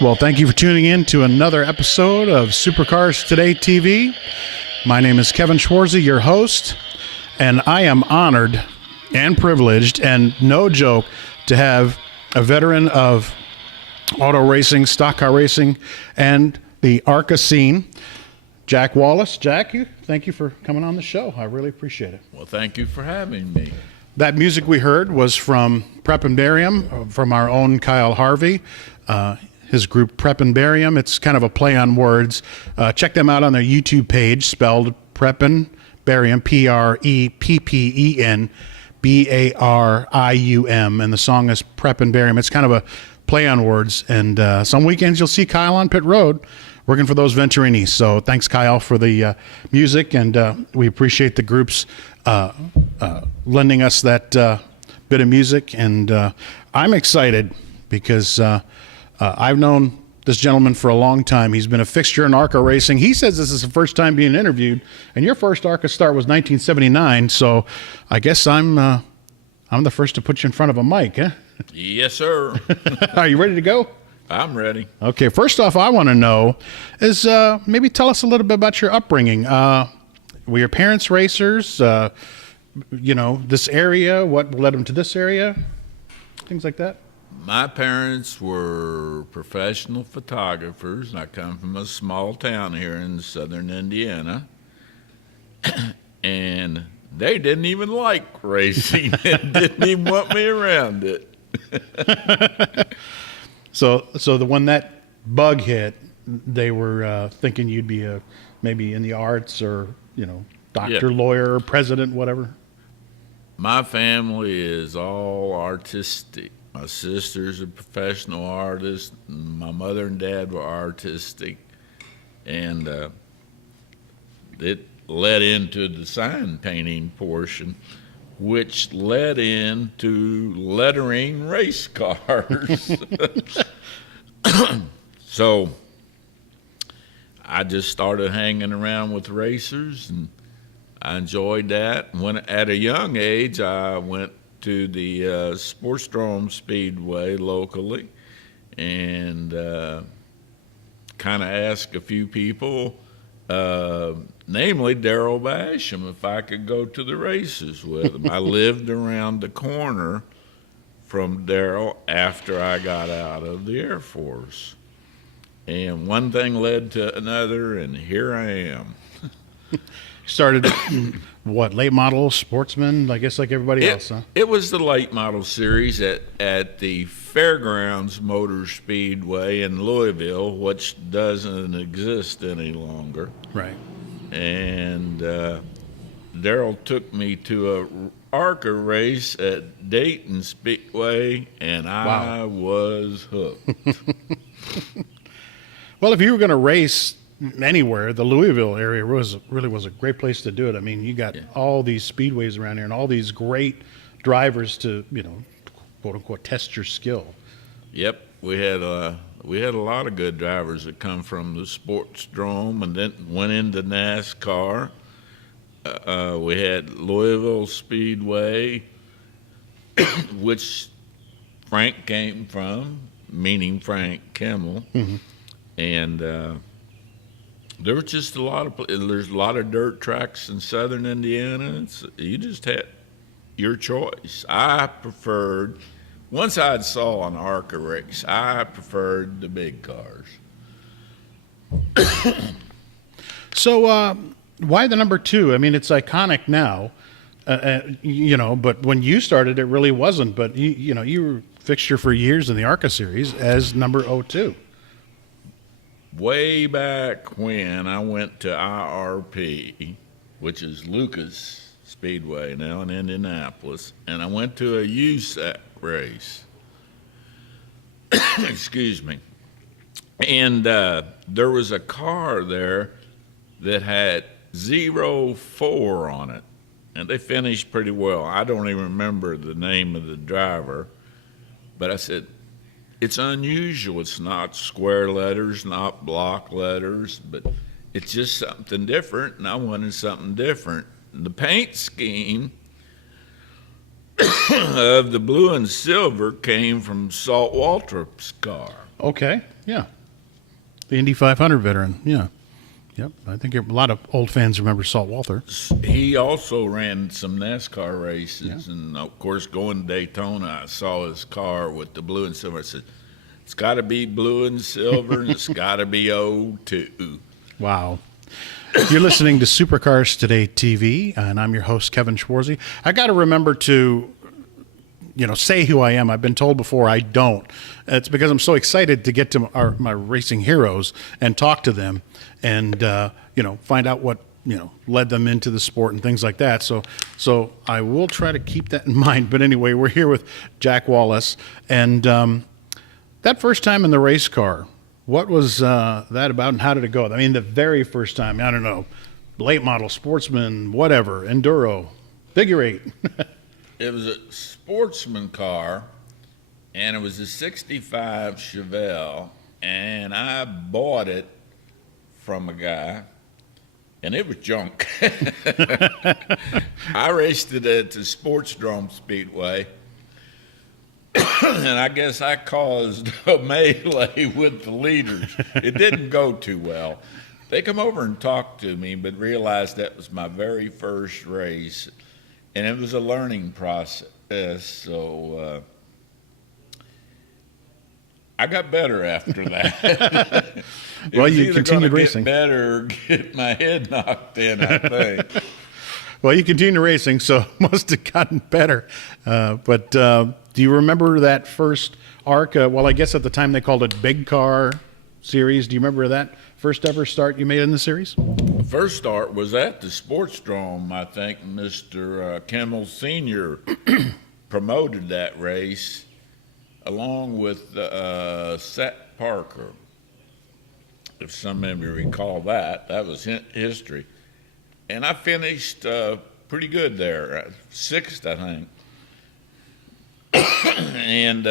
Well, thank you for tuning in to another episode of Supercars Today TV. My name is Kevin Schwarze, your host, and I am honored and privileged, and no joke, to have a veteran of auto racing, stock car racing, and the ARCA scene, Jack Wallace. Jack, thank you for coming on the show. I really appreciate it. Well, thank you for having me. That music we heard was from Prep and Barium, from our own Kyle Harvey. His group Prep and Barium. It's kind of a play on words. Check them out on their YouTube page, spelled Prep and Barium, Preppen Barium, and the song is Prep and Barium. It's kind of a play on words, and some weekends you'll see Kyle on pit road working for those Venturinis. So thanks, Kyle, for the music, and we appreciate the groups lending us that bit of music, and I'm excited because I've known this gentleman for a long time. He's been a fixture in ARCA racing. He says this is the first time being interviewed, and your first ARCA start was 1979, so I guess I'm the first to put you in front of a mic, huh? Yes, sir. Are you ready to go? I'm ready. Okay, first off, I want to know is maybe tell us a little bit about your upbringing. Were your parents racers? This area, what led them to this area? Things like that? My parents were professional photographers. I come from a small town here in southern Indiana, and they didn't even like racing and didn't even want me around it. So when that bug hit, they were thinking you'd be maybe in the arts or, doctor, lawyer, president, whatever. My family is all artistic. My sister's a professional artist. My mother and dad were artistic. And it led into the sign painting portion, which led into lettering race cars. So I just started hanging around with racers, and I enjoyed that. When at a young age, I went to the Sportsdrome Speedway locally and kind of asked a few people, namely Darrell Basham, if I could go to the races with him. I lived around the corner from Darrell after I got out of the Air Force. And one thing led to another, and here I am. Started, late model, sportsman, I guess like everybody else, huh? It was the late model series at the Fairgrounds Motor Speedway in Louisville, which doesn't exist any longer. Right. And Darrell took me to a ARCA race at Dayton Speedway, and I was hooked. Well, if you were going to race anywhere, the Louisville area really was a great place to do it. I mean, you got all these speedways around here and all these great drivers to, quote unquote, test your skill. Yep, we had a lot of good drivers that come from the Sportsdrome and then went into NASCAR. We had Louisville Speedway, which Frank came from, meaning Frank Kimmel, and there was just there's a lot of dirt tracks in southern Indiana. You just had your choice. I preferred, once I saw an ARCA race, I preferred the big cars. So why the number 2? I mean, it's iconic now, but when you started, it really wasn't. But, you were fixture for years in the ARCA series as number 02. Way back when I went to IRP, which is Lucas Speedway now in Indianapolis, and I went to a USAC race. Excuse me. And there was a car there that had 04 on it, and they finished pretty well. I don't even remember the name of the driver, but I said, it's unusual. It's not square letters, not block letters, but it's just something different, and I wanted something different. The paint scheme of the blue and silver came from Salt Waltrip's car. Okay, yeah. The Indy 500 veteran, yeah. Yep, I think a lot of old fans remember Salt Walther. He also ran some NASCAR races, and of course, going to Daytona, I saw his car with the blue and silver. I said, "It's got to be blue and silver, and it's got to be old too." Wow. You're listening to Supercars Today TV, and I'm your host, Kevin Schwarzy. I got to remember to, say who I am. I've been told before I don't. It's because I'm so excited to get to my racing heroes and talk to them and, find out what, led them into the sport and things like that. So I will try to keep that in mind. But anyway, we're here with Jack Wallace. And that first time in the race car, what was that about and how did it go? I mean, the very first time, I don't know, late model, sportsman, whatever, enduro, figure eight. It was a sportsman car, and it was a 65 Chevelle, and I bought it from a guy, and it was junk. I raced it at the Sportsdrome Speedway, and I guess I caused a melee with the leaders. It didn't go too well. They come over and talked to me, but realized that was my very first race. And it was a learning process, so I got better after that. Well, you continued racing. Get better, or get my head knocked in, I think. Well, you continued racing, so it must have gotten better. But do you remember that first ARCA? Well, I guess at the time they called it Big Car Series. Do you remember that first ever start you made in the series? The first start was at the Sportsdrome. I think Mr. Kimmel Sr. promoted that race along with Seth Parker. If some of you recall that was history. And I finished pretty good there, sixth, I think. And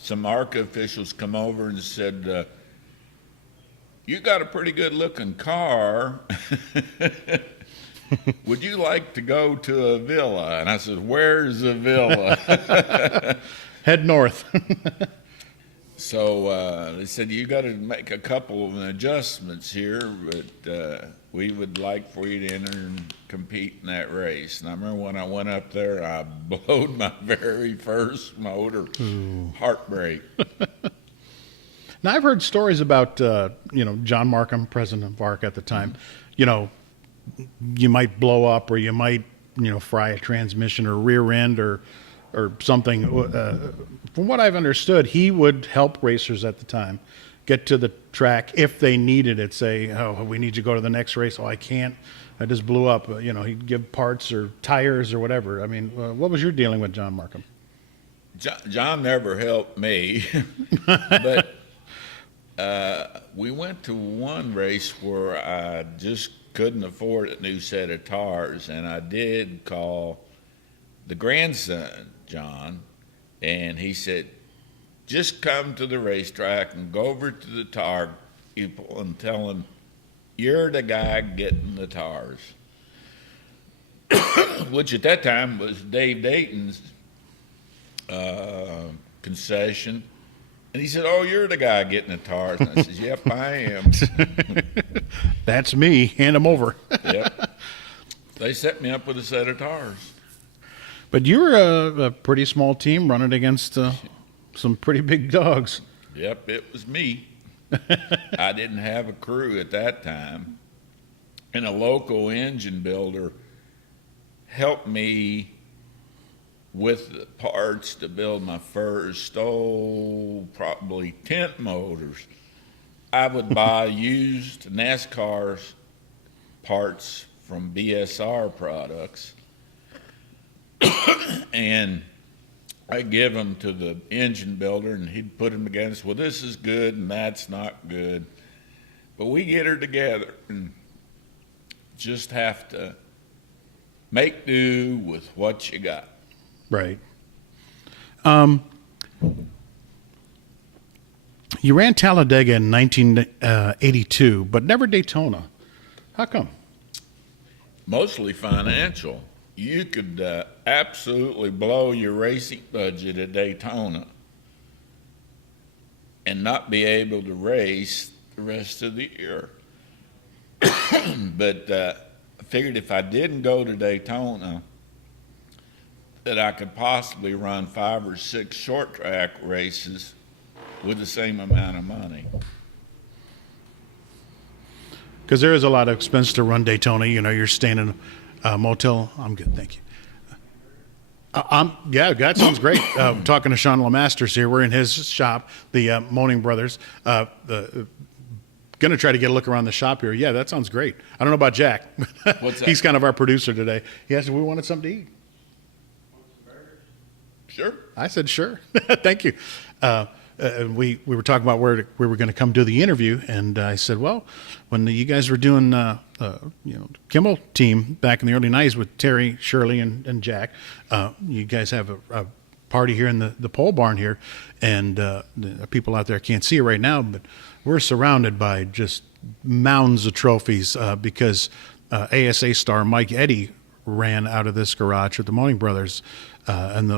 some ARCA officials come over and said, "You got a pretty good looking car. Would you like to go to a villa?" And I said, "Where's a villa?" Head north. So they said, "You got to make a couple of adjustments here, but we would like for you to enter and compete in that race." And I remember when I went up there, I blowed my very first motor. Ooh. Heartbreak. Now, I've heard stories about, John Markham, president of ARCA at the time. You might blow up or you might, fry a transmission or rear end or something. From what I've understood, he would help racers at the time get to the track if they needed it. Say, "Oh, we need you to go to the next race." "Oh, I can't. I just blew up." He'd give parts or tires or whatever. I mean, what was your dealing with John Markham? John never helped me, but we went to one race where I just couldn't afford a new set of tires, and I did call the grandson, John, and he said, "Just come to the racetrack and go over to the tire people and tell them you're the guy getting the tires," which at that time was Dave Dayton's concession. And he said, "Oh, you're the guy getting the tires." And I said, "Yep, I am." That's me. Hand them over. Yep. They set me up with a set of tires. But you were a pretty small team running against some pretty big dogs. Yep, it was me. I didn't have a crew at that time. And a local engine builder helped me with the parts to build my first, probably tent motors. I would buy used NASCAR parts from BSR products, and I'd give them to the engine builder, and he'd put them against, "Well, this is good, and that's not good. But we get her together and just have to make do with what you got." Right. You ran Talladega in 1982, but never Daytona. How come? Mostly financial. You could absolutely blow your racing budget at Daytona. and not be able to race the rest of the year. But I figured if I didn't go to Daytona, that I could possibly run 5 or 6 short track races with the same amount of money. Because there is a lot of expense to run Daytona. You know, you're staying in a motel. I'm good, thank you. Yeah, that sounds great. Talking to Schaan Lamaster's here. We're in his shop, the Moenning Brothers. Going to try to get a look around the shop here. Yeah, that sounds great. I don't know about Jack. What's that? He's kind of our producer today. He asked if we wanted something to eat. Sure. I said sure. Thank you. We were talking about where we were going to come do the interview, and I said, well, when you guys were doing Kimmel team back in the early '90s with Terry Shirley and Jack, you guys have a party here in the pole barn here, and the people out there can't see it right now, but we're surrounded by just mounds of trophies because ASA star Mike Eddy ran out of this garage with the Moenning Brothers in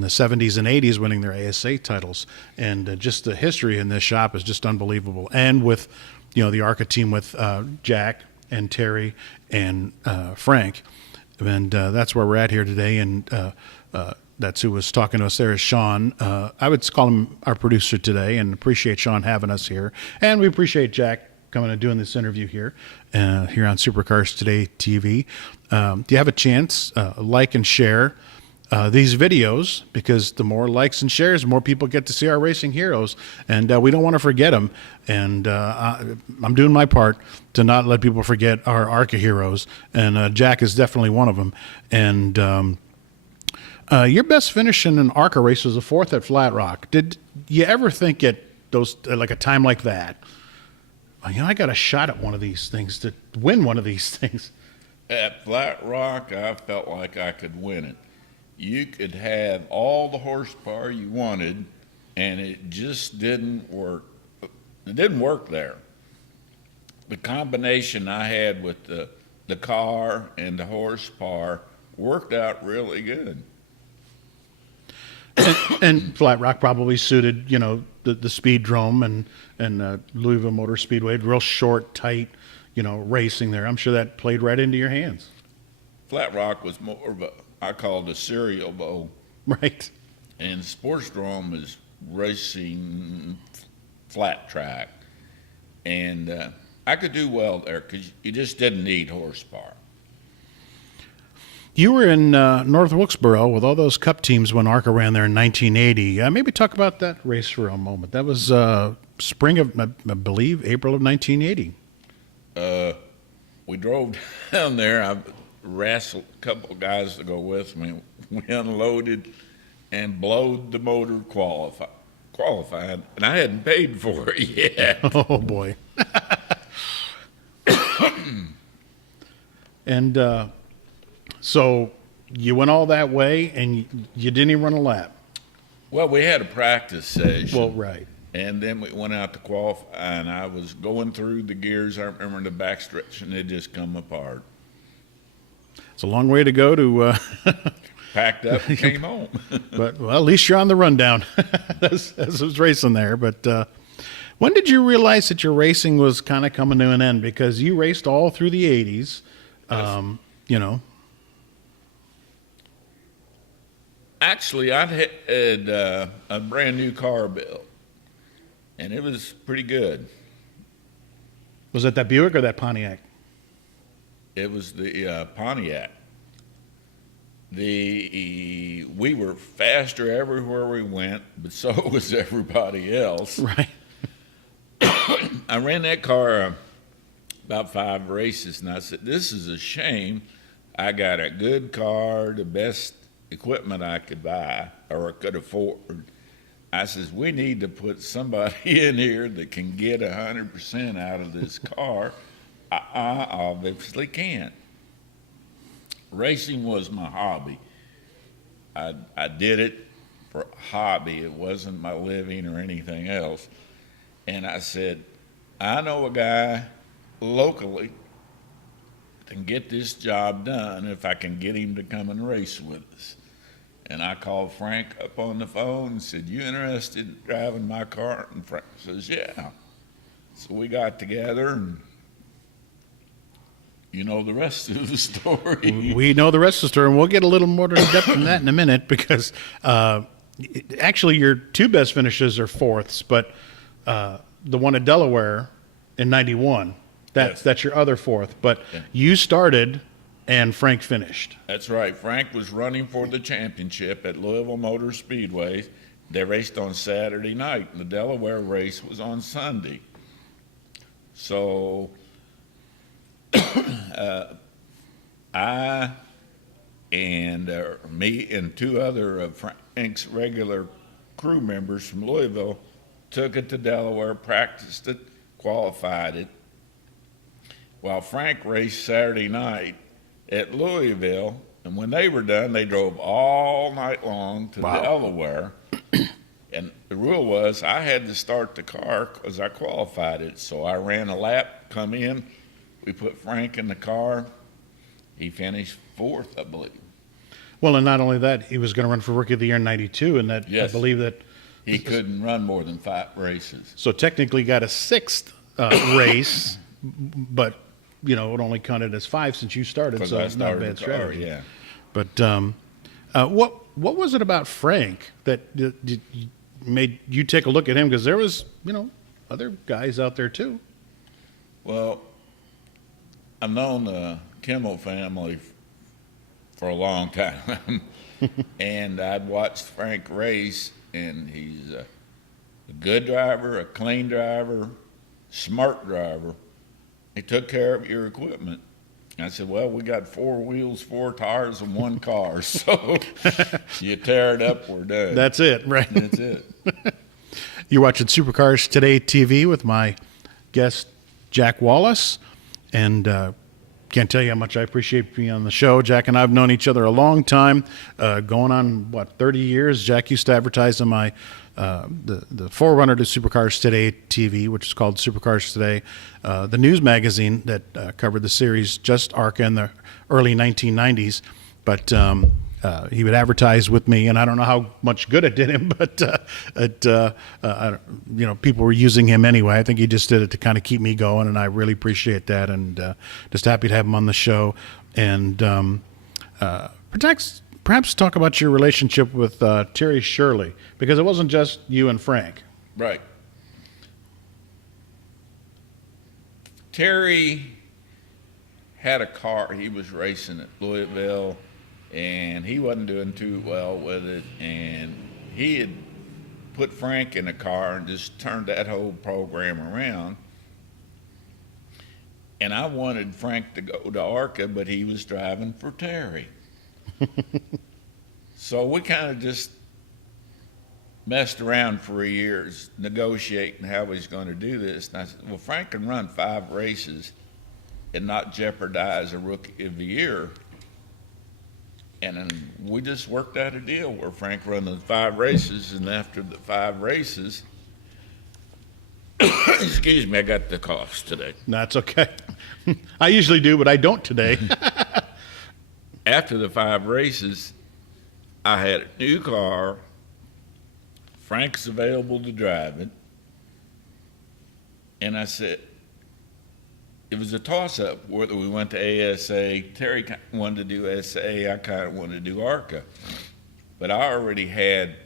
the 70s and 80s, winning their ASA titles, and just the history in this shop is just unbelievable. And with the ARCA team with Jack and Terry and Frank, and that's where we're at here today. And that's who was talking to us there is Schaan. I would call him our producer today, and appreciate Schaan having us here, and we appreciate Jack coming and doing this interview here on Supercars Today TV. Do you have a chance, like and share these videos, because the more likes and shares, the more people get to see our racing heroes, and we don't want to forget them. And I'm doing my part to not let people forget our ARCA heroes, and Jack is definitely one of them. And your best finish in an ARCA race was a 4th at Flat Rock. Did you ever think at like a time like that, I got a shot at one of these things, to win one of these things? At Flat Rock, I felt like I could win it. You could have all the horsepower you wanted, and it just didn't work. It didn't work there. The combination I had with the car and the horsepower worked out really good. And Flat Rock probably suited, the speedrome and Louisville Motor Speedway, real short, tight, racing there. I'm sure that played right into your hands. Flat Rock was more of I call it a cereal bowl. Right. And Sportsdrome is racing flat track. And I could do well there because you just didn't need horsepower. You were in North Wilkesboro with all those Cup teams when ARCA ran there in 1980. Maybe talk about that race for a moment. That was spring of, I believe, April of 1980. We drove down there. I wrestled a couple of guys to go with me. We unloaded and blowed the motor qualified, and I hadn't paid for it yet. Oh, boy. And so you went all that way, and you didn't even run a lap. Well, we had a practice session. Well, right. And then we went out to qualify, and I was going through the gears. I remember the backstretch, and it just come apart. It's a long way to go to... Packed up and came home. But, well, at least you're on the rundown as I was racing there. But when did you realize that your racing was kind of coming to an end? Because you raced all through the 80s, Actually, I had a brand new car built, and it was pretty good. Was it that Buick or that Pontiac? It was the Pontiac. We were faster everywhere we went, but so was everybody else. Right. I ran that car about 5 races, and I said, this is a shame. I got a good car, the best equipment I could buy or could afford. I says, we need to put somebody in here that can get 100% out of this car. I obviously can't. Racing was my hobby. I did it for a hobby. It wasn't my living or anything else. And I said, I know a guy locally that can get this job done if I can get him to come and race with us. And I called Frank up on the phone and said, "You interested in driving my car?" And Frank says, "Yeah." So we got together, and you know the rest of the story. We know the rest of the story, and we'll get a little more in depth in that in a minute, because actually your two best finishes are fourths, but the one at Delaware in '91, that's your other fourth. But you started and Frank finished. That's right. Frank was running for the championship at Louisville Motor Speedway. They raced on Saturday night, and the Delaware race was on Sunday. So I and me and two other of Frank's regular crew members from Louisville took it to Delaware, practiced it, qualified it, while Frank raced Saturday night at Louisville. And when they were done, they drove all night long to Delaware. And the rule was I had to start the car because I qualified it. So I ran a lap, come in, we put Frank in the car. He finished fourth, I believe. Well, and not only that, he was going to run for Rookie of the Year in '92, and that Yes. I believe that He couldn't run more than 5 races. so technically got a sixth race, but it only counted as 5 since you started. Because So I it's not a started bad the car, strategy. yeah. But what was it about Frank that made you take a look at him? Because there was other guys out there too. Well, I've known the Kimmel family for a long time. And I'd watched Frank race, and he's a good driver, a clean driver, smart driver. He took care of your equipment. I said, well, we got 4 wheels, 4 tires, and 1 car. So you tear it up, we're done. That's it, right? That's it. You're watching Supercars Today TV with my guest, Jack Wallace. And can't tell you how much I appreciate being on the show. Jack and I have known each other a long time, going on, 30 years. Jack used to advertise on my the forerunner to Supercars Today TV, which is called Supercars Today, the news magazine that covered the series, just ARCA in the early 1990s. But he would advertise with me, and I don't know how much good it did him, but people were using him anyway. I think he just did it to kind of keep me going, and I really appreciate that, and just happy to have him on the show. And perhaps talk about your relationship with Terry Shirley, because it wasn't just you and Frank. Right. Terry had a car. He was racing at Louisville, and he wasn't doing too well with it. And he had put Frank in a car and just turned that whole program around. And I wanted Frank to go to ARCA, but he was driving for Terry. So we kind of just messed around for years, negotiating how he's going to do this. And I said, well, Frank can run 5 races and not jeopardize a Rookie of the Year. And then we just worked out a deal where Frank ran the 5 races, and after the 5 races, excuse me, I got the coughs today. That's okay. I usually do, but I don't today. After the 5 races, I had a new car. Frank's available to drive it. And I said, it was a toss-up whether we went to ASA. Terry wanted to do SA. I kind of wanted to do ARCA. But I already had,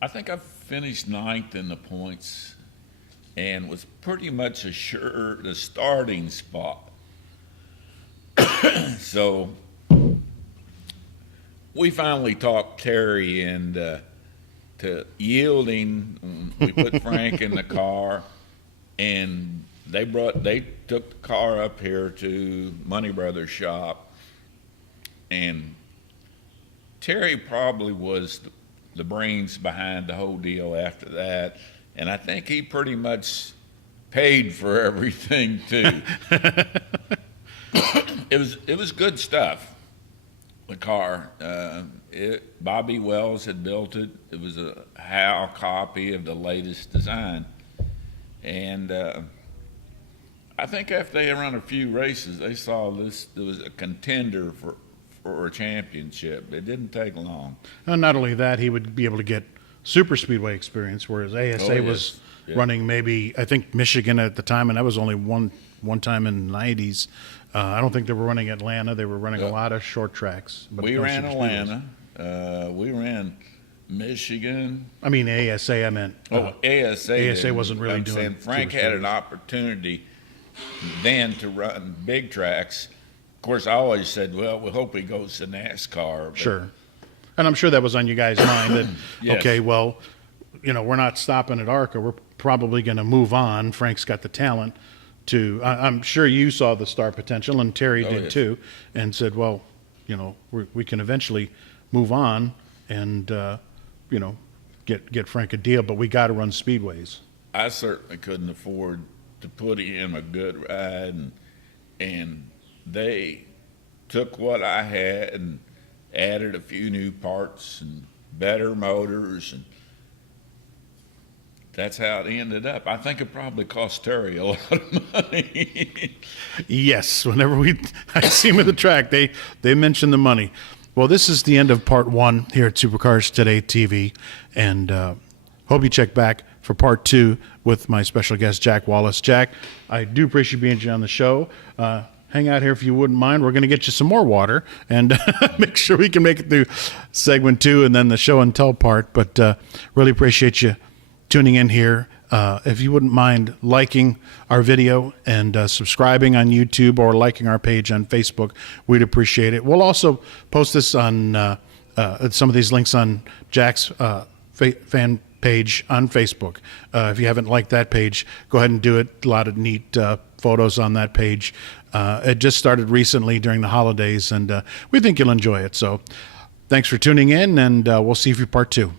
I think I finished 9th in the points and was pretty much assured the starting spot. So we finally talked Terry into yielding. We put Frank in the car, and they took the car up here to Moenning Brothers shop, and Terry probably was the brains behind the whole deal after that, and I think he pretty much paid for everything too. It was good stuff. The car, Bobby Wells had built it. It was a HAL copy of the latest design, and I think after they run a few races, they saw this. There was a contender for a championship. It didn't take long. And not only that, he would be able to get super speedway experience, whereas ASA was running maybe, I think, Michigan at the time, and that was only one time in the 90s. I don't think they were running Atlanta. They were running a lot of short tracks. But We no ran super Atlanta. We ran Michigan. I mean, ASA, I meant. ASA wasn't really I'm doing saying Frank super had an speedways. opportunity then to run big tracks. Of course, I always said, well, we hope he goes to NASCAR. But Sure. And I'm sure that was on you guys' mind that, Yes. okay, well, we're not stopping at ARCA. We're probably going to move on. Frank's got the talent to, I'm sure you saw the star potential, and Terry did yes. too, and said, well, we can eventually move on and, get Frank a deal, but we got to run speedways. I certainly couldn't afford to put him a good ride, and they took what I had and added a few new parts and better motors, and that's how it ended up. I think it probably cost Terry a lot of money. Yes, whenever I see him at the track, they mention the money. Well, this is the end of part 1 here at Supercars Today TV, and hope you check back for part 2 with my special guest, Jack Wallace. Jack, I do appreciate being on the show. Hang out here if you wouldn't mind. We're going to get you some more water and make sure we can make it through segment 2 and then the show and tell part. But really appreciate you tuning in here. If you wouldn't mind liking our video and subscribing on YouTube or liking our page on Facebook, we'd appreciate it. We'll also post this on some of these links on Jack's fan page on Facebook. If you haven't liked that page, go ahead and do it. A lot of neat photos on that page. It just started recently during the holidays, and we think you'll enjoy it. So thanks for tuning in, and we'll see you for part 2.